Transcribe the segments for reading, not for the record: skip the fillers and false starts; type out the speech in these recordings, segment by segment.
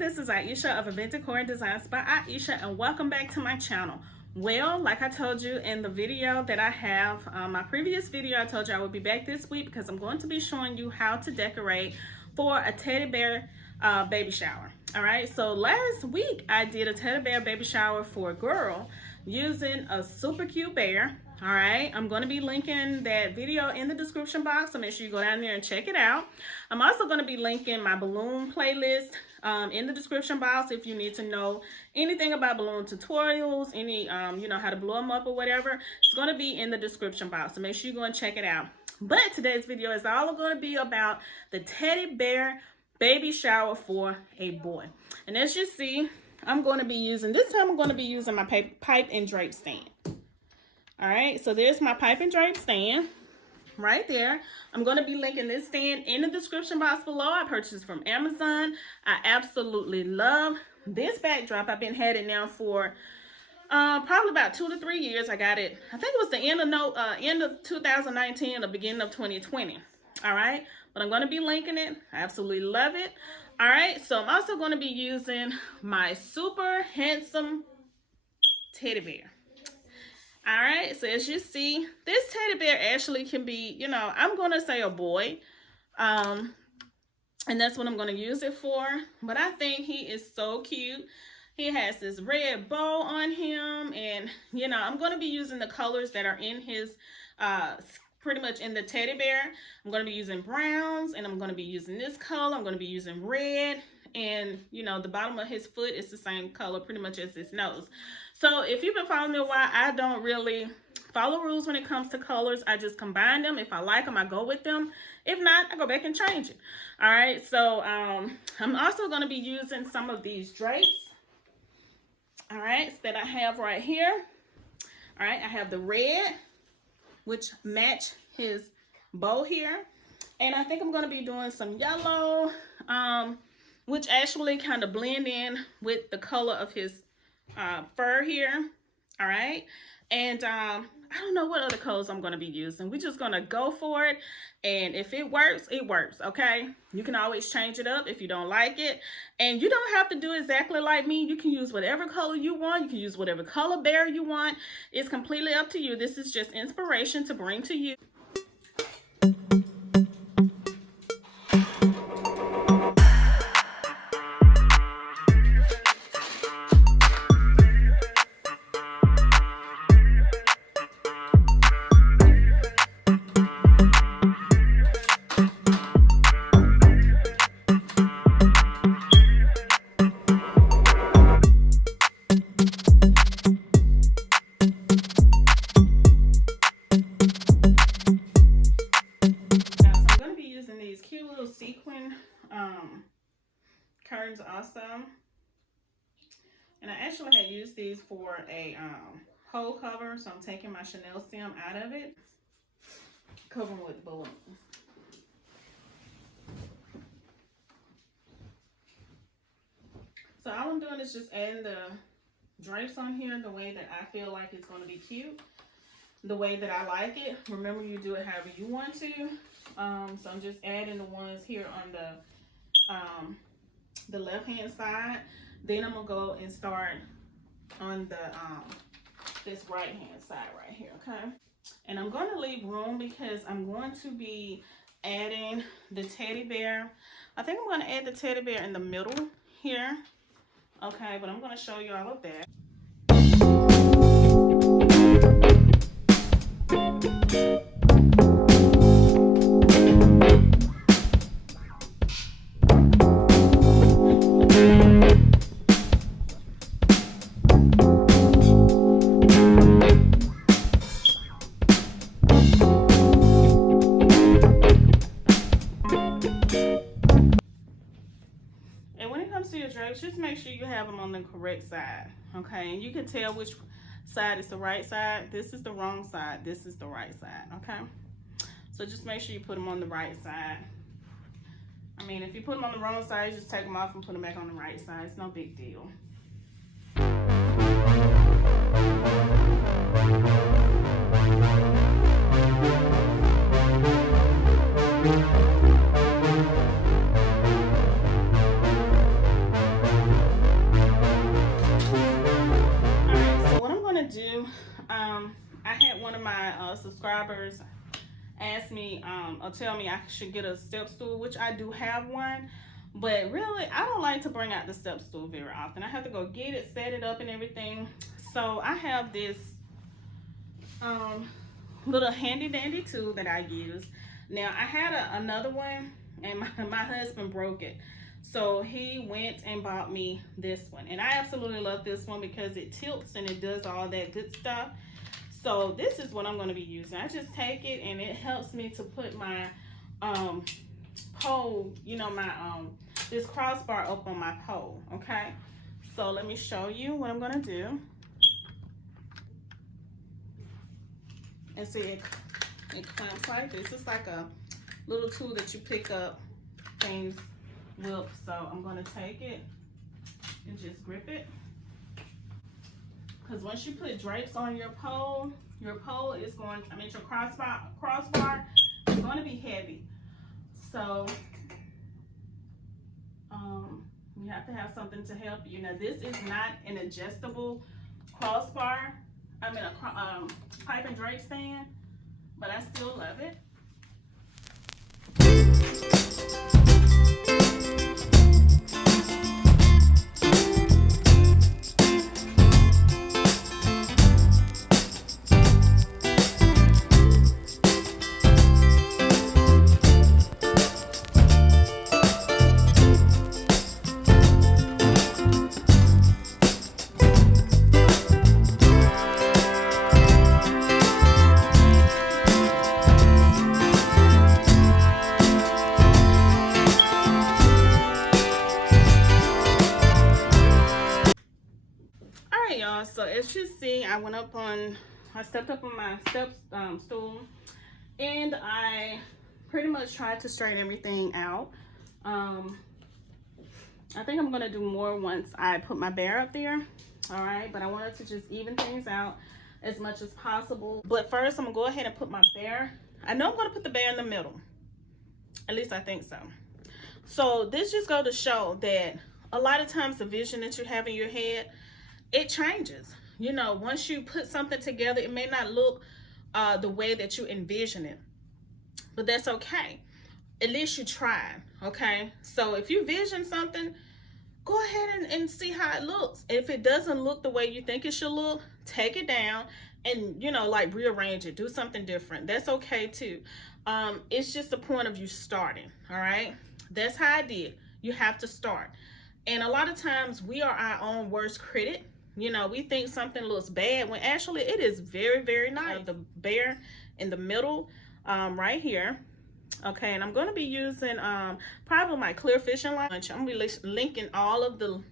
this is Ieasha of Decor and Designs by Ieasha, and welcome back to my channel. Well, like I told you in the video that I have, my previous video, I told you I would be back this week because I'm going to be showing you how to decorate for a teddy bear baby shower. All right, so last week I did a teddy bear baby shower for a girl using a super cute bear. All right, I'm going to be linking that video in the description box, so make sure you go down there and check it out. I'm also going to be linking my balloon playlist in the description box if you need to know anything about balloon tutorials, any you know, how to blow them up or whatever. It's going to be in the description box, so make sure you go and check it out. But today's video is all going to be about the teddy bear baby shower for a boy. And as you see, I'm going to be using, this time I'm going to be using my pipe and drape stand. All right, so there's my pipe and drape stand right there. I'm going to be linking this stand in the description box below. I purchased from Amazon. I absolutely love this backdrop. I've been had it now for probably about 2 to 3 years. I got it, I think it was the end of 2019 or beginning of 2020. All right, but I'm going to be linking it. I absolutely love it. All right, so I'm also going to be using my super handsome teddy bear. All right, so as you see, this teddy bear actually can be, you know, I'm going to say a boy. And that's what I'm going to use it for. But I think he is so cute. He has this red bow on him. And, you know, I'm going to be using the colors that are in his, pretty much in the teddy bear. I'm going to be using browns, and I'm going to be using this color. I'm going to be using red. And, you know, the bottom of his foot is the same color pretty much as his nose. So if you've been following me a while, I don't really follow rules when it comes to colors. I just combine them. If I like them, I go with them. If not, I go back and change it. All right, so I'm also going to be using some of these drapes, all right, that I have right here. All right, I have the red, which match his bow here. And I think I'm going to be doing some yellow, which actually kind of blend in with the color of his fur here. All right, and I don't know what other colors I'm going to be using. We're just going to go for it, and if it works, it works. Okay, you can always change it up if you don't like it, and you don't have to do exactly like me. You can use whatever color you want. You can use whatever color bear you want. It's completely up to you. This is just inspiration to bring to you. Curtains also, and I actually had used these for a hole cover, so I'm taking my Chanel stem out of it, covering with balloons. So all I'm doing is just adding the drapes on here the way that I feel like it's going to be cute, the way that I like it. Remember, you do it however you want to. So I'm just adding the ones here on the left hand side. Then I'm gonna go and start on the this right hand side right here. Okay, and I'm going to leave room because I'm going to be adding the teddy bear. I think I'm going to add the teddy bear in the middle here. Okay, but I'm going to show you all of that. Just make sure you have them on the correct side, okay? And you can tell which side is the right side. This is the wrong side. This is the right side, okay? So just make sure you put them on the right side. I mean, if you put them on the wrong side, just take them off and put them back on the right side. It's no big deal. subscribers ask me or tell me I should get a step stool, which I do have one, but really I don't like to bring out the step stool very often. I have to go get it, set it up and everything. So I have this little handy dandy tool that I use. Now I had another one and my husband broke it, so he went and bought me this one, and I absolutely love this one because it tilts and it does all that good stuff. So this is what I'm going to be using. I just take it and it helps me to put my pole, you know, my this crossbar up on my pole. Okay, so let me show you what I'm going to do. And see, it clamps like this. It's like a little tool that you pick up things with. So I'm going to take it and just grip it. Because once you put drapes on your pole is going, I mean your crossbar is going to be heavy. So you have to have something to help you. Now this is not an adjustable crossbar. I mean a pipe and drape stand, but I still love it. So as you see, I stepped up on my stool, and I pretty much tried to straighten everything out. I think I'm gonna do more once I put my bear up there. All right, but I wanted to just even things out as much as possible. But first I'm gonna go ahead and put my bear. I know I'm gonna put the bear in the middle, at least I think so. So this just goes to show that a lot of times the vision that you have in your head, it changes. You know, once you put something together, it may not look the way that you envision it, but that's okay. At least you tried. Okay, so if you vision something, go ahead and see how it looks. If it doesn't look the way you think it should look, take it down and, you know, like rearrange it, do something different. That's okay too. It's just the point of you starting. All right, that's how I did. You have to start. And a lot of times we are our own worst critic. You know, we think something looks bad when actually it is very, very nice. The bear in the middle, right here. Okay, and I'm going to be using probably my clear fishing line. I'm going to be linking all of the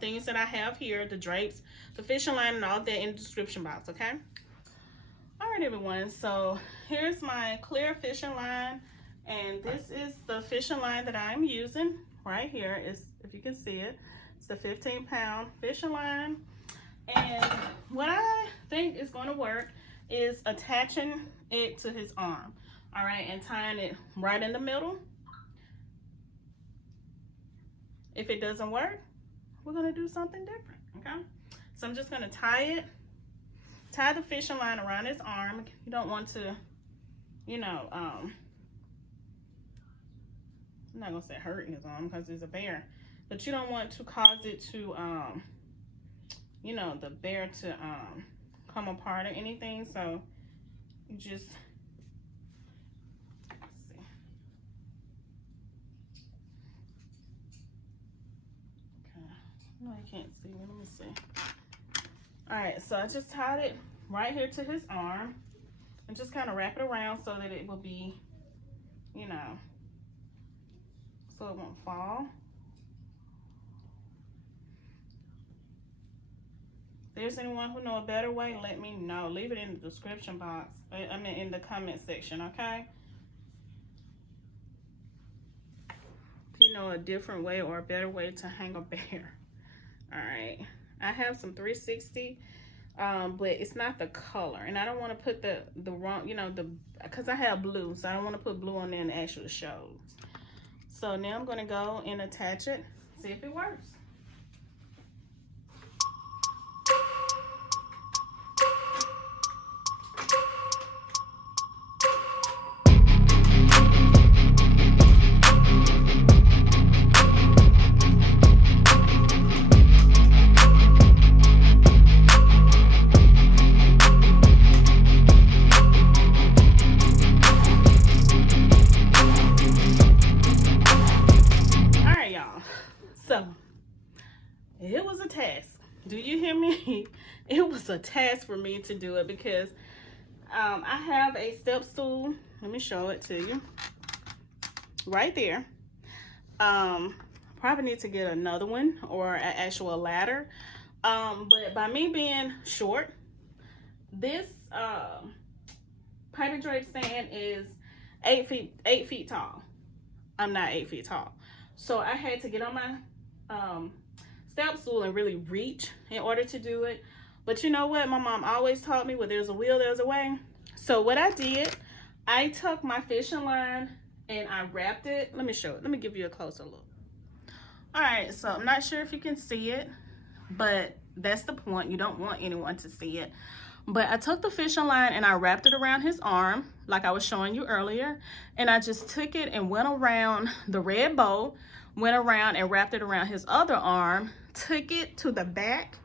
things that I have here, the drapes, the fishing line, and all that in the description box. Okay. All right, everyone. So here's my clear fishing line, and this is the fishing line that I'm using right here. Is, if you can see it, it's the 15-pound fishing line. And what I think is going to work is attaching it to his arm, all right, and tying it right in the middle. If it doesn't work, we're going to do something different. Okay, so I'm just going to tie the fishing line around his arm. You don't want to, you know, I'm not going to say hurt his arm because he's a bear, but you don't want to cause it to you know, the bear to come apart or anything. So you just, let's see. Okay, no, you can't see me. Let me see. All right, so I just tied it right here to his arm and just kind of wrap it around so that it will be, you know, so it won't fall. If there's anyone who know a better way, let me know. Leave it in the description box. I mean, in the comment section, okay? If you know a different way or a better way to hang a bear. All right. I have some 360, but it's not the color. And I don't want to put the wrong, you know, because I have blue. So I don't want to put blue on there and actually shows. So now I'm going to go and attach it. See if it works. So it was a task. Do you hear me? It was a task for me to do it because I have a step stool. Let me show it to you. Right there. Probably need to get another one or an actual ladder. But by me being short, this Pipe and Drape Stand is 8 feet tall. I'm not 8 feet tall. So I had to get on my step stool and really reach in order to do it. But you know what? My mom always taught me, where there's a will, there's a way. So what I did, I took my fishing line and I wrapped it. Let me show it. Let me give you a closer look. All right, so I'm not sure if you can see it, but that's the point. You don't want anyone to see it. But I took the fishing line and I wrapped it around his arm, like I was showing you earlier. And I just took it and went around the red bow, went around and wrapped it around his other arm, took it to the back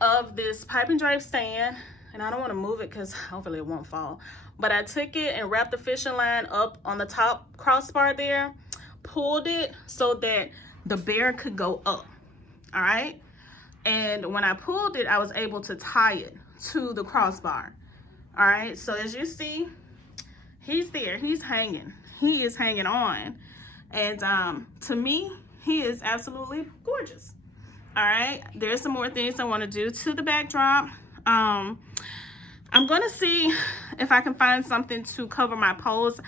of this Pipe and Drape stand. And I don't want to move it because hopefully it won't fall. But I took it and wrapped the fishing line up on the top crossbar there, pulled it so that the bear could go up. All right. And when I pulled it, I was able to tie it to the crossbar. All right. So as you see, he's there. He's hanging. He is hanging on. And to me, he is absolutely gorgeous. All right. There's some more things I want to do to the backdrop. I'm going to see if I can find something to cover my poles.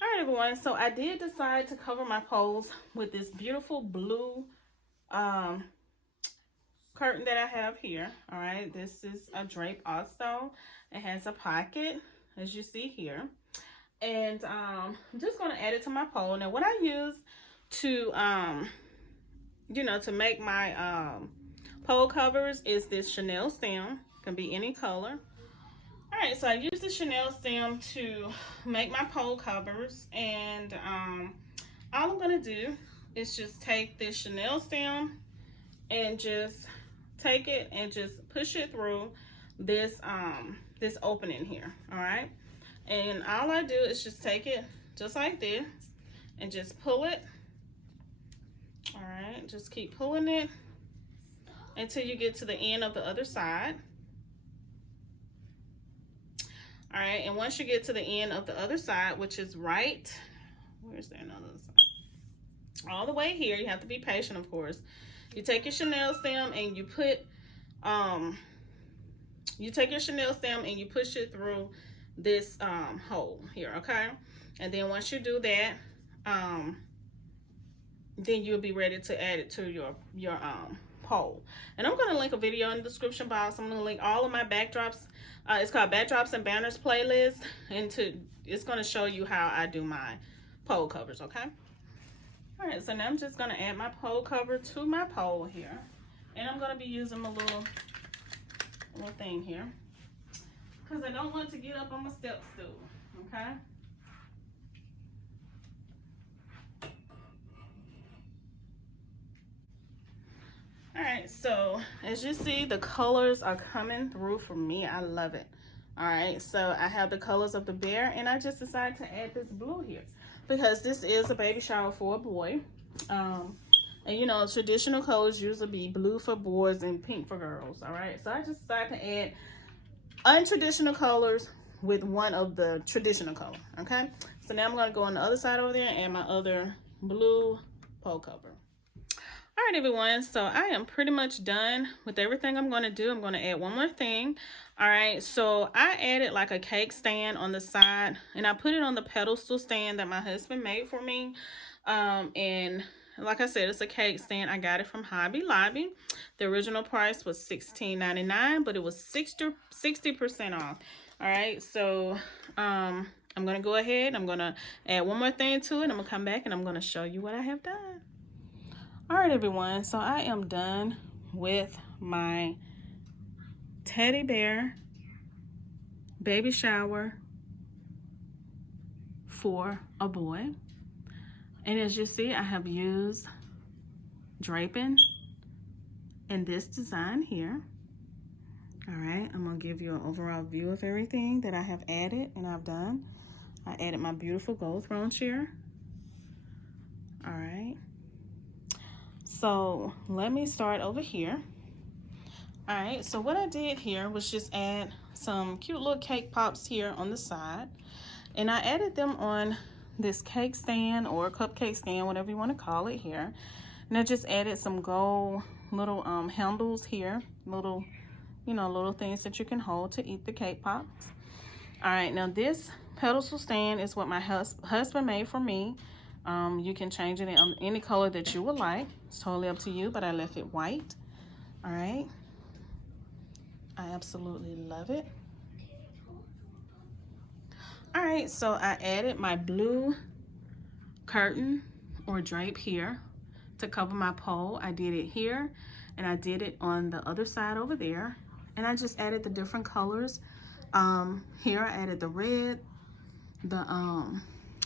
All right, everyone. So I did decide to cover my poles with this beautiful blue curtain that I have here. All right, this is a drape also. It has a pocket, as you see here. And I'm just going to add it to my pole. Now, what I use to, you know, to make my pole covers is this Chanel stem. Can be any color. All right, so I use the Chanel stem to make my pole covers, and all I'm gonna do is just take this Chanel stem and just take it and just push it through this this opening here. All right, and all I do is just take it just like this and just pull it. All right, just keep pulling it until you get to the end of the other side. All right, and once you get to the end of the other side, which is right, where's there another side? All the way here. You have to be patient, of course. You take your Chanel stem and you put, you take your Chanel stem and you push it through this hole here, okay? And then once you do that, then you'll be ready to add it to your pole. And I'm going to link a video in the description box. I'm going to link all of my backdrops. It's called Backdrops and Banners Playlist, and it's going to show you how I do my pole covers, okay? All right, so now I'm just going to add my pole cover to my pole here, and I'm going to be using my little thing here because I don't want to get up on my step stool, okay? All right, so as you see, the colors are coming through for me. I love it. All right, so I have the colors of the bear, and I just decided to add this blue here because this is a baby shower for a boy. And you know, traditional colors usually be blue for boys and pink for girls. All right, so I just decided to add untraditional colors with one of the traditional color. Okay, so now I'm going to go on the other side over there and add my other blue pole cover. All right, everyone, so I am pretty much done with everything I'm going to do. I'm going to add one more thing. All right, so I added like a cake stand on the side, and I put it on the pedestal stand that my husband made for me. And like I said, it's a cake stand. I got it from Hobby Lobby. The original price was $16.99, but it was 60% off. All right, so I'm going to go ahead. I'm going to add one more thing to it. I'm going to come back, and I'm going to show you what I have done. All right, everyone, so I am done with my teddy bear baby shower for a boy. And as you see, I have used draping in this design here. All right, I'm going to give you an overall view of everything that I have added and I've done. I added my beautiful gold throne chair. So let me start over here. All right, so what I did here was just add some cute little cake pops here on the side, and I added them on this cake stand or cupcake stand, whatever you want to call it here. And I just added some gold little handles here, little, you know, little things that you can hold to eat the cake pops. All right, now this pedestal stand is what my husband made for me. You can change it in any color that you would like. It's totally up to you, but I left it white. All right. I absolutely love it. All right, so I added my blue curtain or drape here to cover my pole. I did it here, and I did it on the other side over there. And I just added the different colors. Here I added the red, the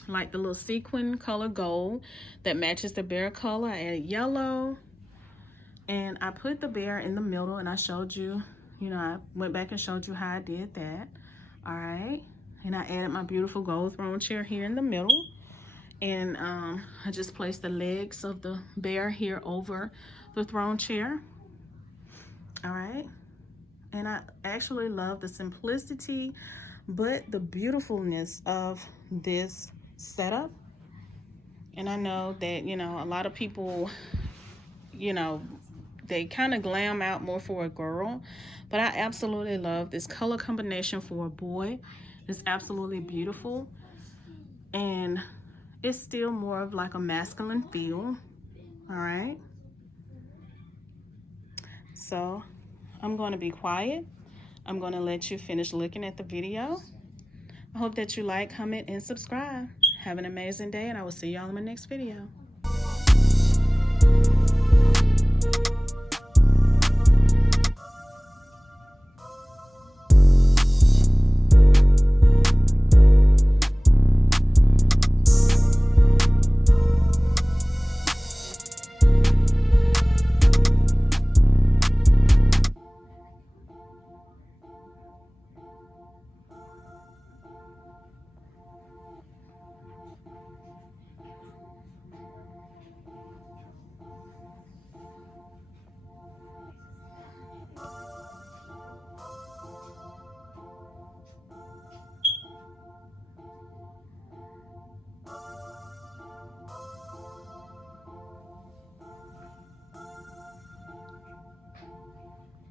like the little sequin color gold that matches the bear color. I added yellow, and I put the bear in the middle, and I showed you, you know, I went back and showed you how I did that. All right, and I added my beautiful gold throne chair here in the middle, and I just placed the legs of the bear here over the throne chair. All right, and I actually love the simplicity but the beautifulness of this setup. And I know that, you know, a lot of people, you know, they kind of glam out more for a girl, but I absolutely love this color combination for a boy. It's absolutely beautiful, and it's still more of like a masculine feel. All right, so I'm going to be quiet. I'm going to let you finish looking at the video. I hope that you like, comment, and subscribe. Have an amazing day, and I will see y'all in my next video.